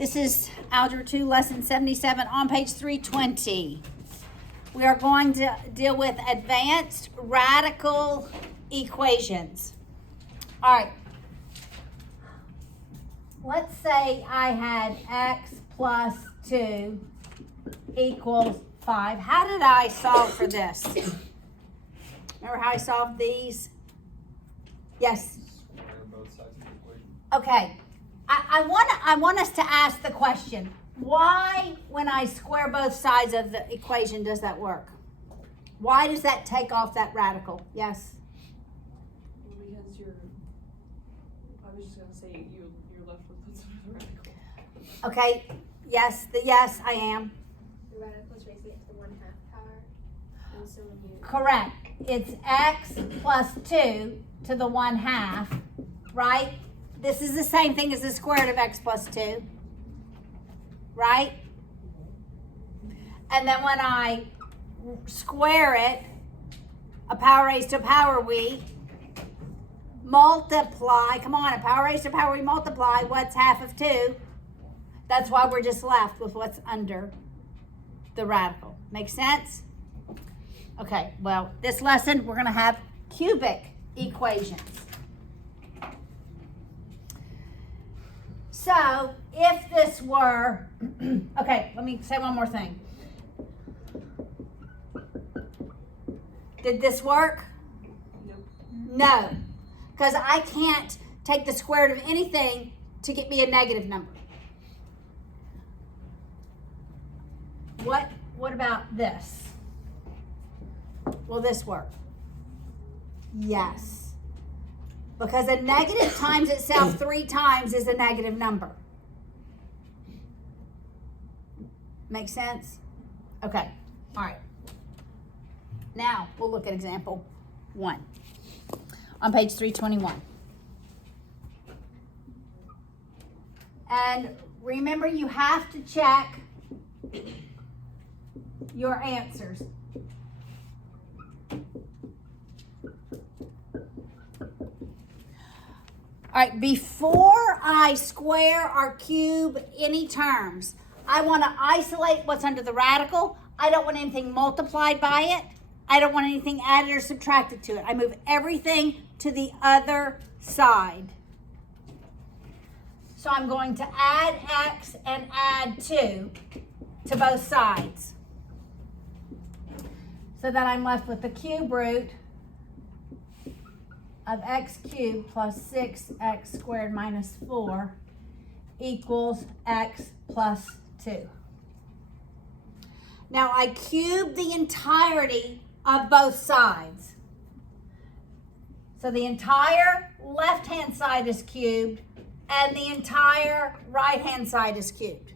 This is Algebra 2, Lesson 77 on page 320. We are going to deal with advanced radical equations. All right. Let's say I had x plus 2 equals 5. How did I solve for this? Remember how I solved these? Yes? Square both sides of the equation. Okay. I want us to ask the question, why, when I square both sides of the equation, does that work? Why does that take off that radical? Yes? Because I was just going to say you're left with what's the radical. Okay. Yes, I am. The radical is raising it to the 1/2 power. And so when you Correct. It's x plus 2 to the 1/2, right? This is the same thing as the square root of x plus 2, right? And then when I square it, a power raised to a power, we multiply. Come on, a power raised to a power, we multiply. What's half of 2? That's why we're just left with what's under the radical. Make sense? Okay, well, this lesson, we're going to have cubic equations. So, if this were, okay, let me say one more thing. Did this work? Nope. No, because I can't take the square root of anything to get me a negative number. What about this? Will this work? Yes. Because a negative times itself 3 times is a negative number. Make sense? Okay. All right. Now, we'll look at example 1 on page 321. And remember, you have to check your answers. All right, before I square or cube any terms, I want to isolate what's under the radical. I don't want anything multiplied by it. I don't want anything added or subtracted to it. I move everything to the other side. So I'm going to add x and add 2 to both sides. So that I'm left with the cube root of x cubed plus 6x squared minus 4 equals x plus 2. Now I cube the entirety of both sides. So the entire left-hand side is cubed and the entire right-hand side is cubed.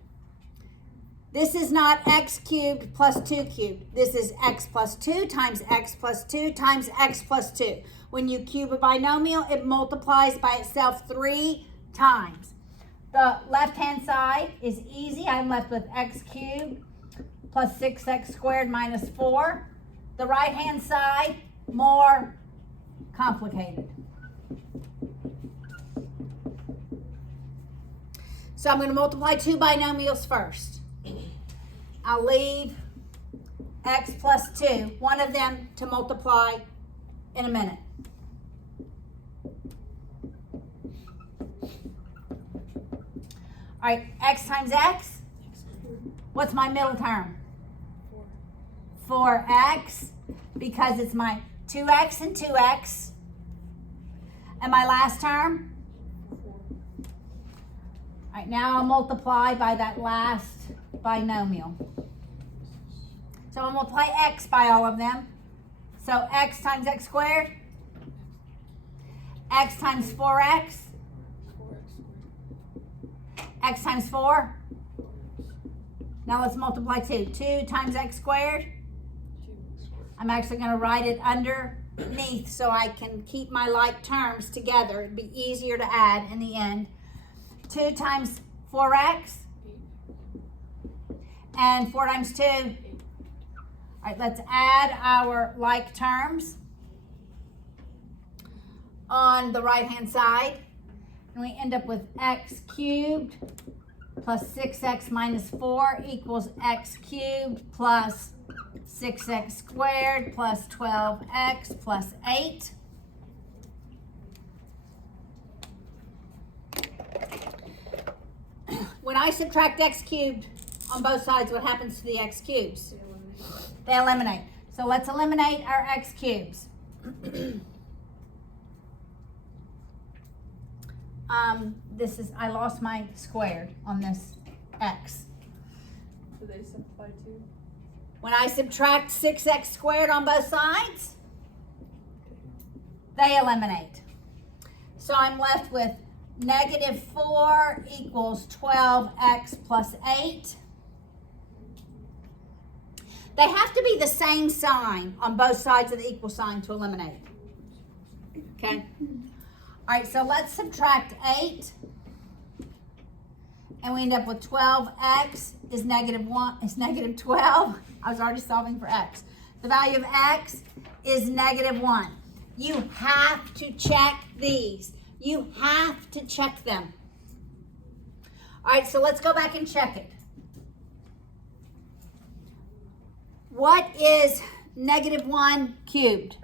This is not x cubed plus 2 cubed. This is x plus 2 times x plus 2 times x plus 2. When you cube a binomial, it multiplies by itself 3 times. The left-hand side is easy. I'm left with x cubed plus 6x squared minus 4. The right-hand side, more complicated. So I'm going to multiply 2 binomials first. I'll leave x plus 2, one of them to multiply in a minute. All right, x times x. What's my middle term? 4x, because it's my 2x and 2x. And my last term? 4. All right, now I'll multiply by that last binomial. So I'll multiply x by all of them. So x times x squared. X times 4x. X times 4. Now let's multiply 2. 2 times x squared. I'm actually going to write it underneath so I can keep my like terms together. It'd be easier to add in the end. 2 times 4x. And 4 times 2. All right, let's add our like terms on the right-hand side. And we end up with x cubed plus 6x minus 4 equals x cubed plus 6x squared plus 12x plus 8. When I subtract x cubed on both sides, what happens to the x cubes? They eliminate. So let's eliminate our x cubes. I lost my squared on this x. Do they simplify too? When I subtract 6x squared on both sides, they eliminate. So I'm left with negative 4 equals 12x plus 8. They have to be the same sign on both sides of the equal sign to eliminate. Okay? All right, so let's subtract 8. And we end up with 12x is negative 12. I was already solving for x. The value of x is negative 1. You have to check these. You have to check them. All right, so let's go back and check it. What is negative 1 cubed?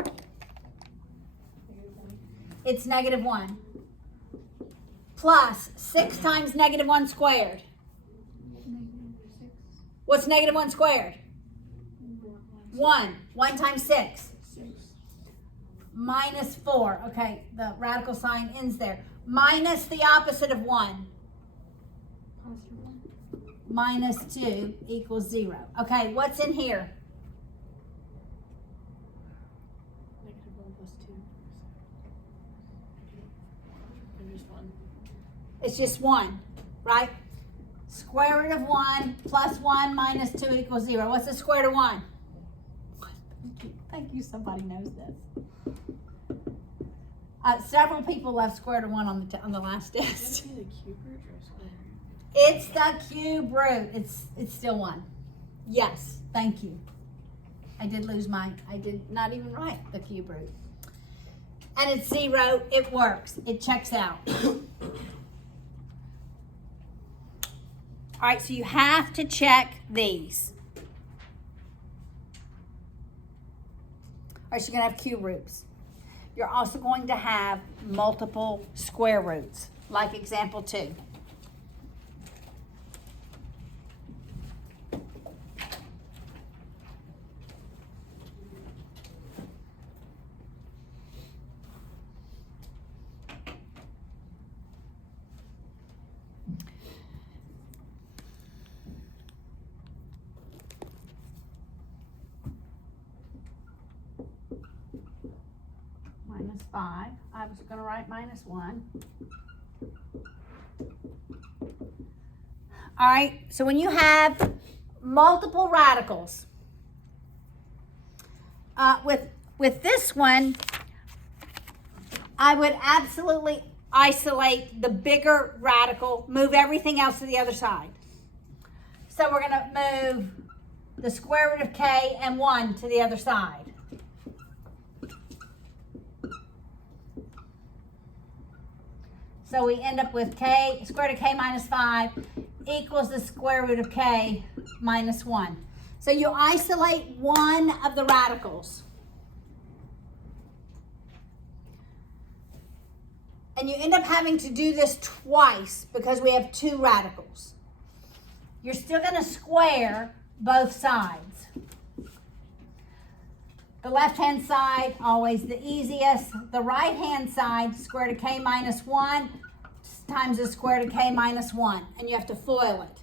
It's negative 1. Plus 6 times negative 1 squared. What's negative 1 squared? 1. 1 times 6. Minus 4. Okay, the radical sign ends there. Minus the opposite of 1. Minus 2 equals 0. Okay, what's in here? Negative 1 plus 2. And just 1. It's just 1, right? Square root of 1 plus 1 minus 2 equals 0. What's the square root of 1? Thank you, somebody knows this. Several people left square root of 1 on the last test. Is it the cube root or square root? It's the cube root. It's still 1. Yes, thank you. I did not even write the cube root. And it's 0. It works. It checks out. All right, so you have to check these. All right, so you're going to have cube roots. You're also going to have multiple square roots, like example 2. Minus 5. I was going to write minus 1. All right, so when you have multiple radicals, with this one, I would absolutely isolate the bigger radical, move everything else to the other side. So we're going to move the square root of k and 1 to the other side. So we end up with k, square root of k minus 5 equals the square root of k minus 1. So you isolate one of the radicals. And you end up having to do this twice because we have 2 radicals. You're still going to square both sides. The left-hand side, always the easiest. The right-hand side, square root of k minus 1 times the square root of k minus 1. And you have to FOIL it.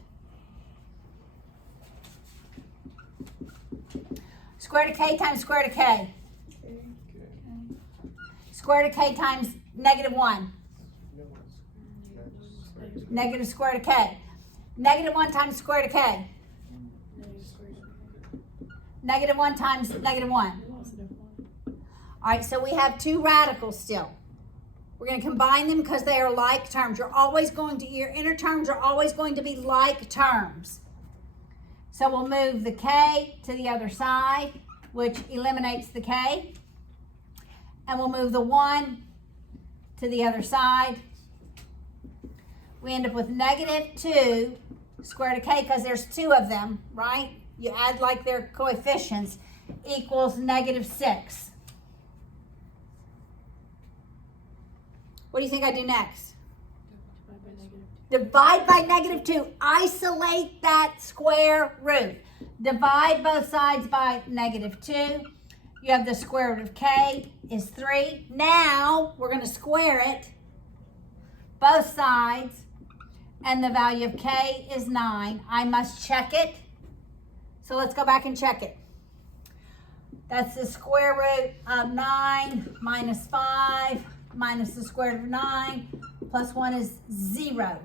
Square root of k times square root of k. Square root of k times negative 1. Negative square root of k. Negative 1 times square root of k. Negative 1 times negative 1. All right, so we have 2 radicals still. We're going to combine them because they are like terms. Your inner terms are always going to be like terms. So we'll move the k to the other side, which eliminates the k. And we'll move the 1 to the other side, we end up with negative 2 square root of k, because there's 2 of them, right? You add like their coefficients, equals negative 6. What do you think I do next? Divide by negative 2. Isolate that square root. Divide both sides by negative 2. You have the square root of k is 3. Now we're going to square it, both sides, and the value of k is 9. I must check it. So let's go back and check it. That's the square root of 9 minus 5 minus the square root of 9 plus 1 is 0.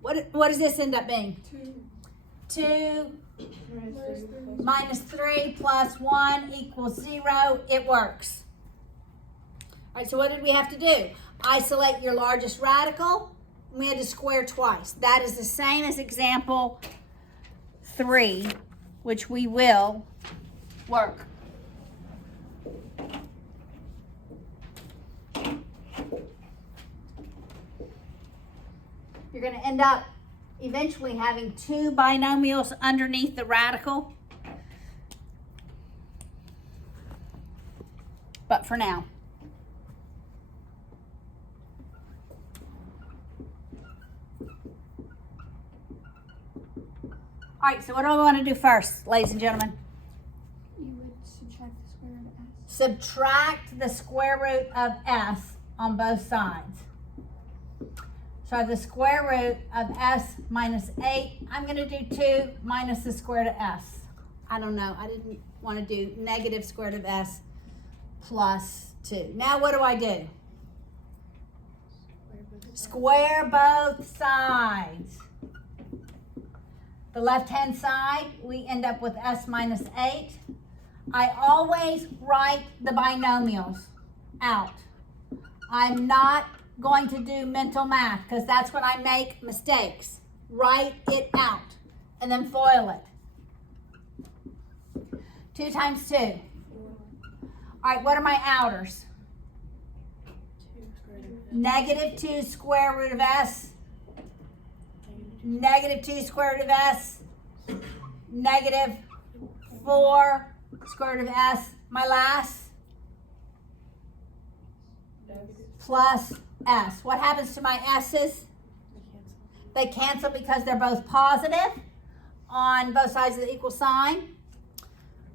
What does this end up being? 2 minus 3 plus 1 equals 0. It works. All right, so what did we have to do? Isolate your largest radical. We had to square twice. That is the same as example 3, which we will work. You're going to end up eventually having 2 binomials underneath the radical. But for now. All right, so what do I want to do first, ladies and gentlemen? You would subtract the square root of s. Subtract the square root of s on both sides. So I have the square root of s minus 8. I'm going to do 2 minus the square root of s. I don't know. I didn't want to do negative square root of s plus 2. Now what do? Square both sides. The left-hand side, we end up with s minus 8. I always write the binomials out. I'm not going to do mental math because that's when I make mistakes. Write it out and then FOIL it. 2 times 2. All right, what are my outers? Negative 2 square root of s. Negative 2 square root of s. Negative 4 square root of s. My last? Plus s. What happens to my s's? They cancel because they're both positive on both sides of the equal sign.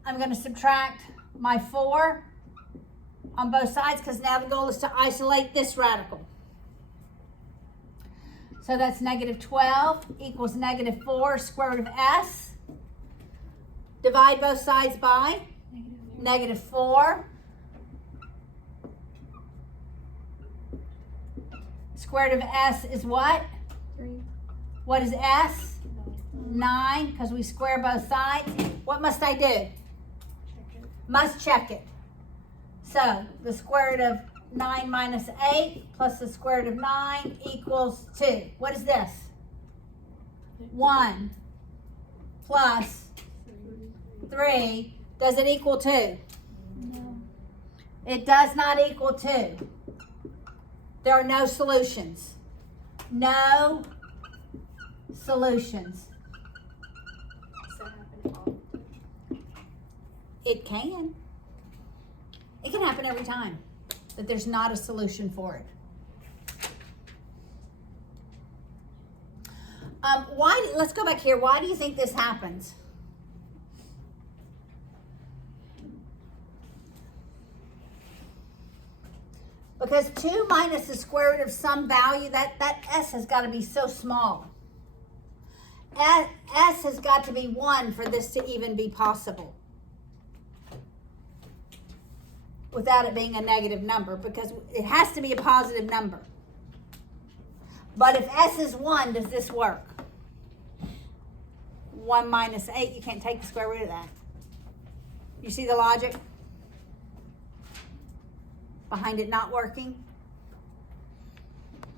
I'm going to subtract my 4 on both sides because now the goal is to isolate this radical. So that's negative 12 equals negative 4 square root of s. Divide both sides by negative 4. Square root of s is what? 3. What is s? 9, because we square both sides. What must I do? Check it. Must check it. So the square root of 9 minus 8 plus the square root of 9 equals 2. What is this? 1 plus 3. Does it equal 2? No. It does not equal 2. There are no solutions. No solutions. Does that happen all the time? It can. It can happen every time that there's not a solution for it. Let's go back here. Why do you think this happens? Because 2 minus the square root of some value, that s has got to be so small. S has got to be 1 for this to even be possible. Without it being a negative number, because it has to be a positive number. But if s is 1, does this work? 1 minus 8, you can't take the square root of that. You see the logic behind it not working?